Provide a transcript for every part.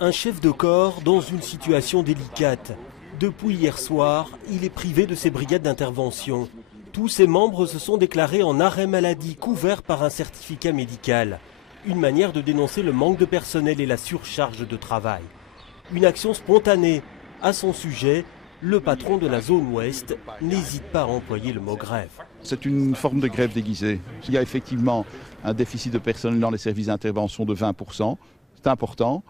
Un chef de corps dans une situation délicate. Depuis hier soir, il est privé de ses brigades d'intervention. Tous ses membres se sont déclarés en arrêt maladie couverts par un certificat médical. Une manière de dénoncer le manque de personnel et la surcharge de travail. Une action spontanée. À son sujet, le patron de la zone ouest n'hésite pas à employer le mot grève. C'est une forme de grève déguisée. Il y a effectivement un déficit de personnel dans les services d'intervention de 20%. C'est important.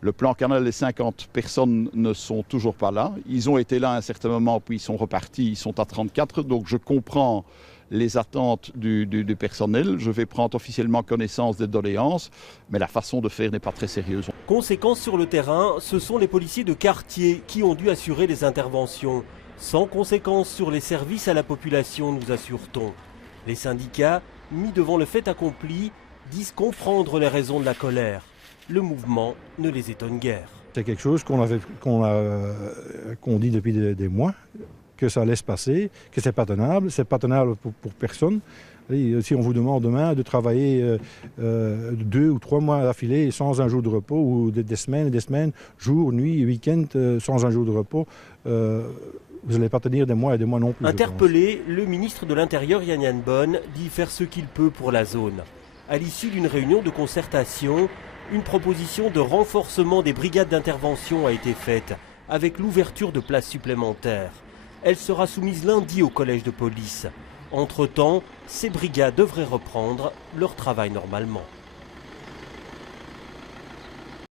Le plan Canal, les 50 personnes ne sont toujours pas là. Ils ont été là à un certain moment, puis ils sont repartis, ils sont à 34. Donc je comprends les attentes du personnel. Je vais prendre officiellement connaissance des doléances, mais la façon de faire n'est pas très sérieuse. Conséquence sur le terrain, ce sont les policiers de quartier qui ont dû assurer les interventions. Sans conséquence sur les services à la population, nous assure-t-on. Les syndicats, mis devant le fait accompli, disent comprendre les raisons de la colère. Le mouvement ne les étonne guère. C'est quelque chose qu'on dit depuis des mois, que ça laisse passer, que c'est pas tenable pour personne. Et si on vous demande demain de travailler 2 ou 3 mois d'affilée sans un jour de repos, ou des semaines et des semaines, jour, nuit, week-end, sans un jour de repos, vous n'allez pas tenir des mois et des mois non plus. Interpellé, le ministre de l'Intérieur Yann Bonne dit faire ce qu'il peut pour la zone. À l'issue d'une réunion de concertation, une proposition de renforcement des brigades d'intervention a été faite, avec l'ouverture de places supplémentaires. Elle sera soumise lundi au collège de police. Entre-temps, ces brigades devraient reprendre leur travail normalement.